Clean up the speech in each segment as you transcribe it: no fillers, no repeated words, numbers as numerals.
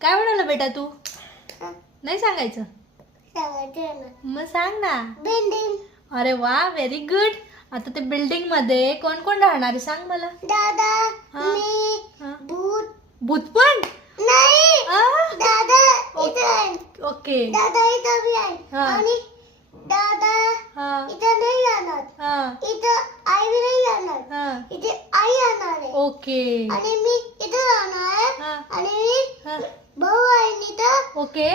काय म्हणाला बेटा तू? नाही सांगायचं? मग सांग ना. बिल्डिंग. अरे वा, व्हेरी गुड. आता ते बिल्डिंग मध्ये कोण कोण राहणार आहे सांग मला. दादा, हा. मी, हा. भूत. भूत पण? नाही, आ? दादा इथे आहे. ओके. दादा इथं बी आहे. हा. आणि दादा हा इथं नाही येणार. हा इथं आई नाही येणार. हा इथे आई येणार आहे. ओके. आणि मी इथं राहणार. हा. आणि हा भाऊ आहे इथं. ओके.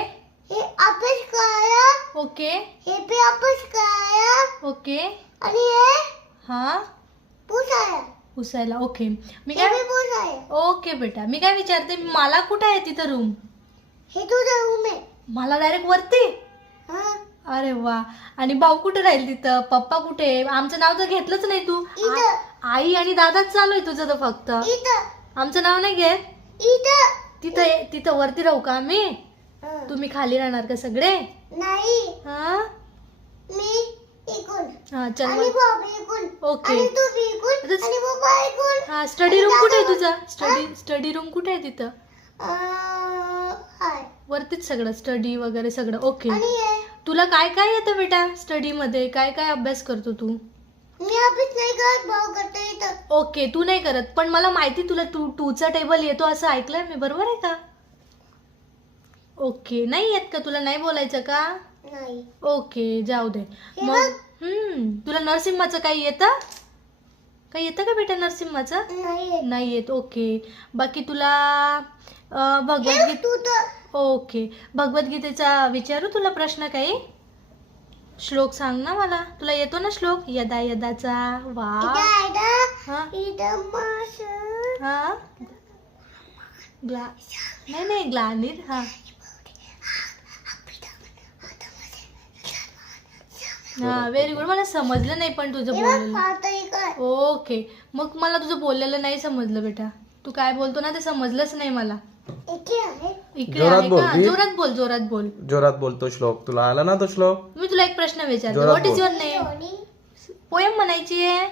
हे अभ्यास कराया. ओके. हे बी अभ्यास कराया. ओके. आणि हे हा पुसाया. पुसायला. ओके. मी हे काय बी पुसाया. ओके बेटा, मी काय विचारते, मला कुठं आहे तिथं रूम? हे तुझं रूम आहे. मला डायरेक्ट वरती? हा. अरे वा. आणि भाऊ कुठे राहील तिथं? पप्पा कुठे? आमचं नाव तर घेतलंच नाही तू. इथं. आई आणि दादाच चालू आहे तुझं तर फक्त. इथं. आमचं नाव नाही घेत. इथं. तिथं तिथं वरती राहू का आम्ही? हा. तुम्ही खाली राहणार का सगळे? नाही, हा मी इकून. हा चल आणि मग. बाबा इकून. ओके. आणि तू बी इकून. आता- आणि पप्पा इकून. हा स्टडी रूम आणि कुठे आहे दादा- तुझा? स्टडी रूम कुठे आहे तिथं? हाय. वरतीच सगळं स्टडी वगैरे सगळं. ओके. आणि हे तुला काय काय येतं बेटा स्टडी मध्ये? काय काय अभ्यास करतो तू? मी अभ्यास नाही करत, भाऊ करतो इथं. ओके, तू नाही करत, पण मला माहिती तुला टूचा टेबल येतो असं ऐकलंय मी, बरोबर आहे का? ओके. नाही येत का तुला? नाही बोलायचं का? नाही. ओके, जाऊ दे हे मग. तुला नरसिंहाचं काही येतं? काही येतं का बेटा नरसिंहाचं? नाही. नाही येत. ओके. बाकी तुला हे भगवद्गीता. तू तर. ओके. भगवद्गीतेचा विचारू तुला प्रश्न काही? श्लोक सांग ना मला. तुला येतो ना श्लोक? यदा यदाचा. वा. हा इथं मासं. हा नाही ग्लानीर. हा हा व्हेरी गुड. मला समजलं नाही पण तुझं हे बघ, बोललेलं. पाहतोय काय? ओके. मग मला तुझं बोललेलं नाही समजलं बेटा. तू काय बोलतो ना ते समजलंच नाही मला. इथे आहे. इकडे जोरात आहे बोल, का? दी. जोरात बोल, जोरात बोल. जोरात बोलतो श्लोक. तुला आला ना तो श्लोक? मी तुला एक प्रश्न विचारते. जोरात व्हॉट इज बोल. Your name? दोन्ही. पोयम म्हणायची आहे?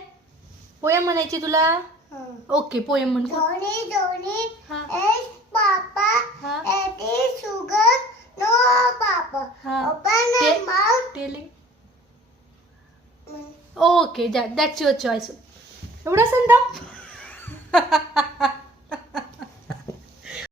पोयम म्हणायची तुला? हा. ओके, पोयम म्हण. दोन्ही. हा एस पापा. हा एटी शुगर. नो पापा. हा. ओपन ते- your mouth. Telling. Okay, that's your choice. एवढा संताप.